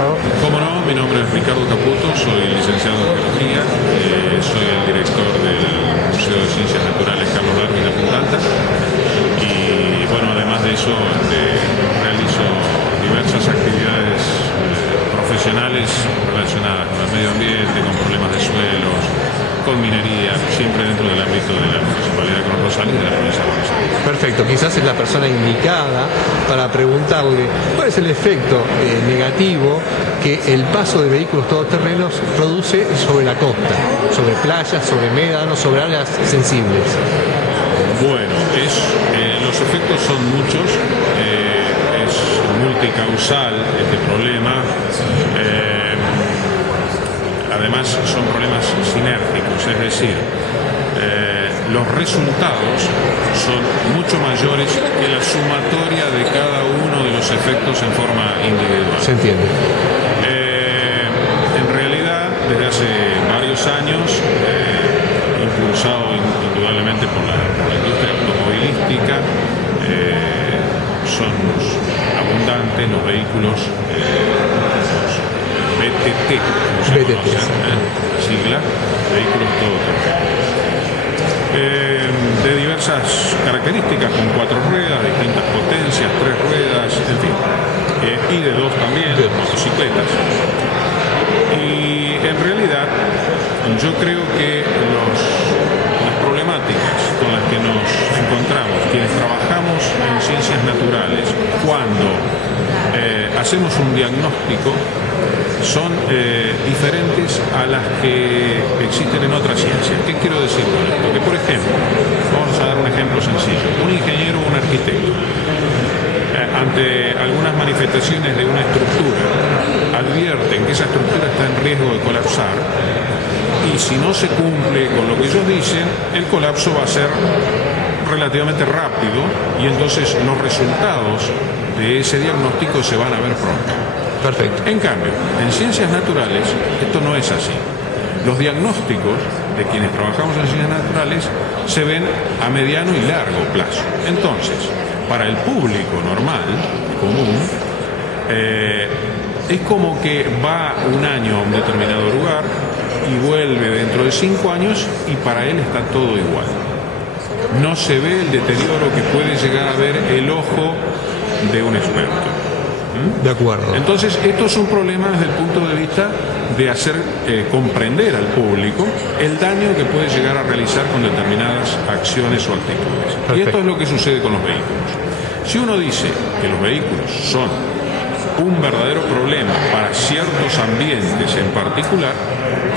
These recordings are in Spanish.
favor? Cómo no, mi nombre es Ricardo Caputo, soy licenciado en Geología, soy el director del Museo de Ciencias Naturales Carlos Darwin de Punta Alta y bueno, además de eso realizo diversas actividades profesionales relacionadas con el medio ambiente, con problemas de suelos, con minería, siempre dentro del ámbito de la Municipalidad de Coronel Rosales y de la provincia de Buenos Aires. Perfecto, quizás es la persona indicada para preguntarle cuál es el efecto negativo que el paso de vehículos todoterrenos produce sobre la costa, sobre playas, sobre médanos, sobre áreas sensibles. Bueno, los efectos son muchos, es multicausal este problema. Además son problemas sinérgicos, es decir, los resultados son mucho mayores que la sumatoria de cada uno de los efectos en forma individual. Se entiende. En realidad, desde hace varios años, impulsado indudablemente por la industria automovilística, son abundantes los vehículos BTT, como se conocen, sigla, vehículos todoterrenos. De diversas características, con 4 ruedas, distintas potencias, 3 ruedas, en fin, y de 2 también, motocicletas. Y en realidad, yo creo que las problemáticas con las que nos encontramos quienes trabajamos en ciencias naturales, cuando hacemos un diagnóstico, son diferentes a las que existen en otras ciencias. ¿Qué quiero decir con esto? Que, por ejemplo, vamos a dar un ejemplo sencillo. Un ingeniero o un arquitecto, ante algunas manifestaciones de una estructura, advierten que esa estructura está en riesgo de colapsar y si no se cumple con lo que ellos dicen, el colapso va a ser relativamente rápido y entonces los resultados de ese diagnóstico se van a ver pronto. Perfecto. En cambio, en ciencias naturales esto no es así. Los diagnósticos de quienes trabajamos en ciencias naturales se ven a mediano y largo plazo. Entonces, para el público normal, común, es como que va un año a un determinado lugar y vuelve dentro de 5 años y para él está todo igual. No se ve el deterioro que puede llegar a ver el ojo de un experto. De acuerdo. Entonces, esto es un problema desde el punto de vista de hacer comprender al público el daño que puede llegar a realizar con determinadas acciones o actitudes. Perfecto. Y esto es lo que sucede con los vehículos. Si uno dice que los vehículos son un verdadero problema para ciertos ambientes en particular,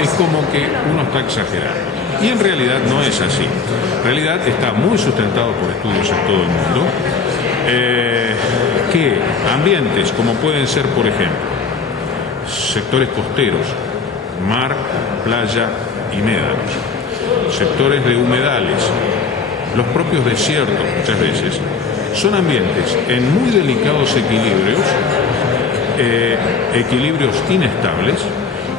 es como que uno está exagerando. Y en realidad no es así. En realidad está muy sustentado por estudios en todo el mundo, que ambientes como pueden ser, por ejemplo, sectores costeros, mar, playa y médanos, sectores de humedales, los propios desiertos muchas veces, son ambientes en muy delicados equilibrios inestables,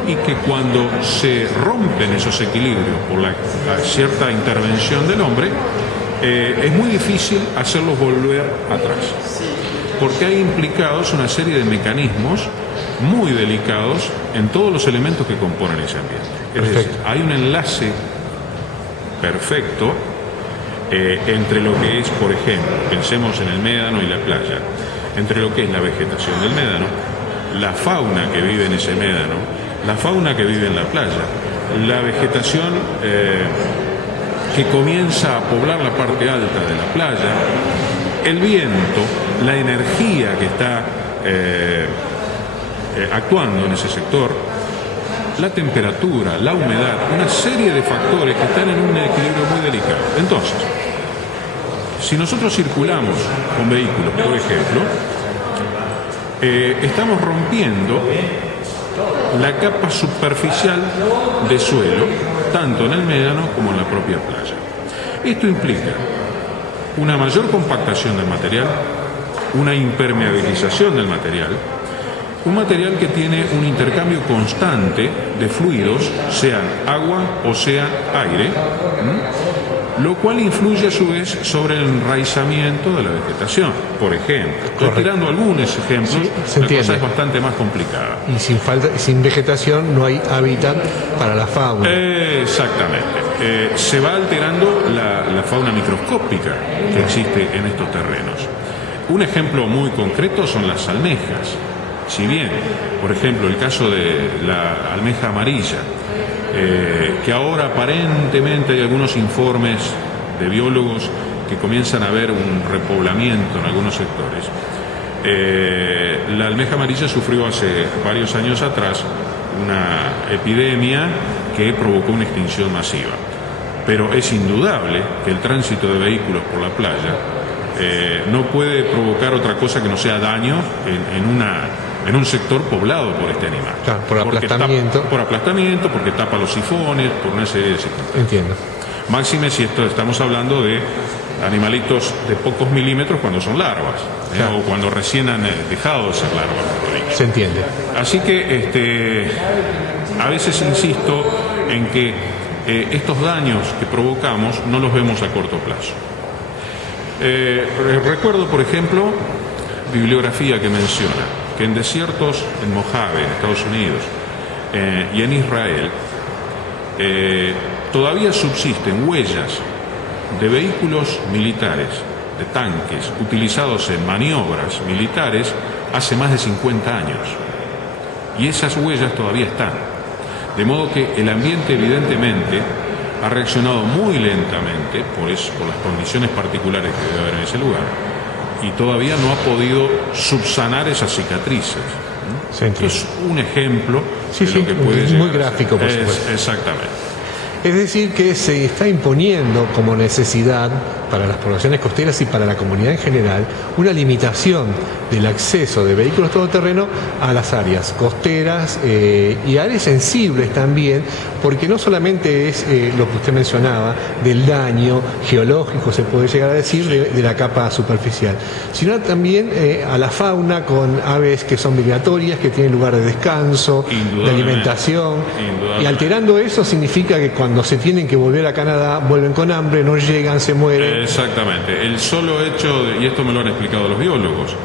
y que cuando se rompen esos equilibrios por la cierta intervención del hombre, es muy difícil hacerlos volver atrás, porque hay implicados una serie de mecanismos muy delicados en todos los elementos que componen ese ambiente. Es decir, hay un enlace perfecto entre lo que es, por ejemplo, pensemos en el médano y la playa, entre lo que es la vegetación del médano, la fauna que vive en ese médano, la fauna que vive en la playa, la vegetación que comienza a poblar la parte alta de la playa, el viento, la energía que está actuando en ese sector, la temperatura, la humedad, una serie de factores que están en un equilibrio muy delicado. Entonces, si nosotros circulamos con vehículos, por ejemplo, estamos rompiendo la capa superficial de suelo, tanto en el médano como en la propia playa. Esto implica una mayor compactación del material, una impermeabilización del material, un material que tiene un intercambio constante de fluidos, sean agua o sea aire, lo cual influye a su vez sobre el enraizamiento de la vegetación. Por ejemplo, estoy tirando algunos ejemplos, sí, la cosa es bastante más complicada. Y sin vegetación no hay hábitat para la fauna. Exactamente. Se va alterando la fauna microscópica que existe en estos terrenos. Un ejemplo muy concreto son las almejas. Si bien, por ejemplo, el caso de la almeja amarilla, que ahora aparentemente hay algunos informes de biólogos que comienzan a ver un repoblamiento en algunos sectores. La almeja amarilla sufrió hace varios años atrás una epidemia que provocó una extinción masiva. Pero es indudable que el tránsito de vehículos por la playa no puede provocar otra cosa que no sea daño en un sector poblado por este animal. Claro, por aplastamiento. Por aplastamiento, porque tapa los sifones, por una serie de circunstancias. Entiendo. Máxime si estamos hablando de animalitos de pocos milímetros cuando son larvas, claro, o cuando recién han dejado de ser larvas. Se entiende. Así que a veces insisto en que estos daños que provocamos no los vemos a corto plazo. Recuerdo, por ejemplo, bibliografía que menciona que en desiertos en Mojave, en Estados Unidos, y en Israel, todavía subsisten huellas de vehículos militares, de tanques, utilizados en maniobras militares hace más de 50 años. Y esas huellas todavía están. De modo que el ambiente evidentemente ha reaccionado muy lentamente por las condiciones particulares que debe haber en ese lugar, y todavía no ha podido subsanar esas cicatrices. Es un ejemplo de lo que puede llegar muy gráfico, por supuesto. Exactamente. Es decir, que se está imponiendo como necesidad para las poblaciones costeras y para la comunidad en general una limitación del acceso de vehículos todoterreno a las áreas costeras y áreas sensibles también, porque no solamente es lo que usted mencionaba del daño geológico, se puede llegar a decir, de la capa superficial, sino también a la fauna con aves que son migratorias, que tienen lugar de descanso, de alimentación, y alterando eso significa que cuando se tienen que volver a Canadá vuelven con hambre, no llegan, se mueren. Exactamente. El solo hecho, y esto me lo han explicado los biólogos,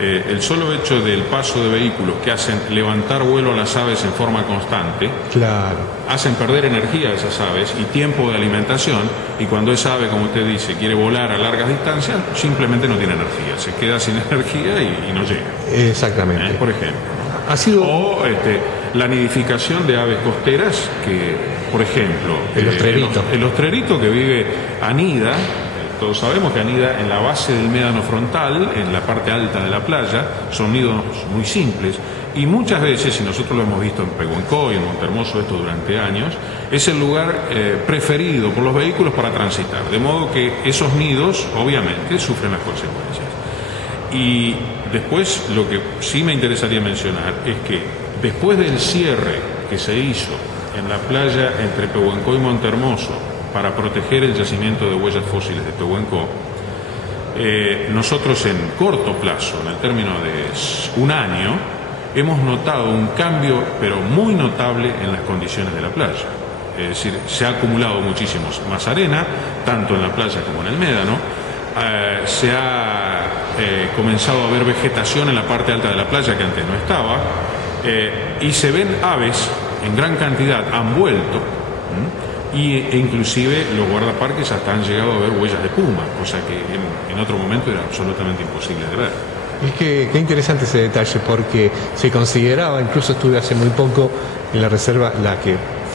el solo hecho del paso de vehículos que hacen levantar vuelo a las aves en forma constante, claro, hacen perder energía a esas aves y tiempo de alimentación, y cuando esa ave, como usted dice, quiere volar a largas distancias, simplemente no tiene energía, se queda sin energía y no llega. Exactamente. Por ejemplo, ¿no? Ha sido... O la nidificación de aves costeras que, por ejemplo, el ostrerito que vive anida. Todos sabemos que anida en la base del médano frontal, en la parte alta de la playa. Son nidos muy simples y muchas veces, y nosotros lo hemos visto en Pehuencoy y en Montehermoso esto durante años, es el lugar preferido por los vehículos para transitar, de modo que esos nidos obviamente sufren las consecuencias. Y después lo que sí me interesaría mencionar es que después del cierre que se hizo en la playa entre Pehuencoy y Montehermoso para proteger el yacimiento de huellas fósiles de Pehuencoy, nosotros en corto plazo, en el término de un año, hemos notado un cambio, pero muy notable, en las condiciones de la playa. Es decir, se ha acumulado muchísimo más arena, tanto en la playa como en el médano. Se ha comenzado a ver vegetación en la parte alta de la playa que antes no estaba, y se ven aves en gran cantidad, han vuelto. E inclusive los guardaparques hasta han llegado a ver huellas de puma, cosa que en otro momento era absolutamente imposible de ver. Es que qué interesante ese detalle, porque se consideraba, incluso estuve hace muy poco en la reserva,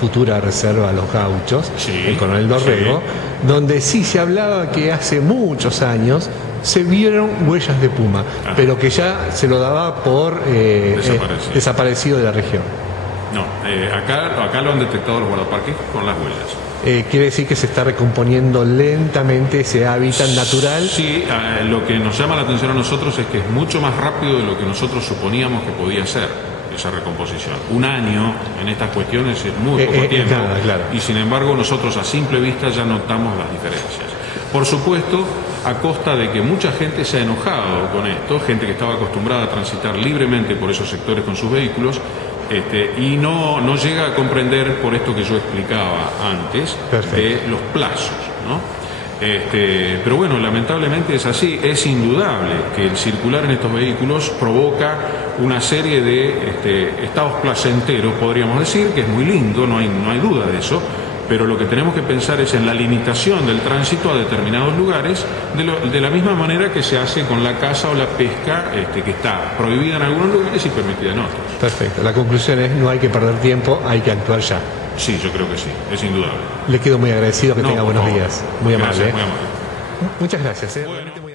futura reserva Los Gauchos, el Coronel Dorrego, donde sí se hablaba que hace muchos años se vieron huellas de puma, pero que ya se lo daba por desaparecido de la región. No, acá lo han detectado los guardaparques con las huellas. Quiere decir que se está recomponiendo lentamente ese hábitat natural. Sí, lo que nos llama la atención a nosotros es que es mucho más rápido de lo que nosotros suponíamos que podía ser esa recomposición. Un año en estas cuestiones es muy poco tiempo, claro. Y sin embargo nosotros a simple vista ya notamos las diferencias. Por supuesto, a costa de que mucha gente se ha enojado con esto, gente que estaba acostumbrada a transitar libremente por esos sectores con sus vehículos, y no llega a comprender, por esto que yo explicaba antes, de los plazos, ¿no? Pero bueno, lamentablemente es así. Es indudable que el circular en estos vehículos provoca una serie de estados placenteros, podríamos decir, que es muy lindo, no hay duda de eso, pero lo que tenemos que pensar es en la limitación del tránsito a determinados lugares, de la misma manera que se hace con la caza o la pesca, que está prohibida en algunos lugares y permitida en otros. Perfecto. La conclusión es: no hay que perder tiempo, hay que actuar ya. Sí, yo creo que sí, es indudable. Le quedo muy agradecido, que tenga buenos días. Muy amable. Gracias, muy amable. Muchas gracias. Realmente muy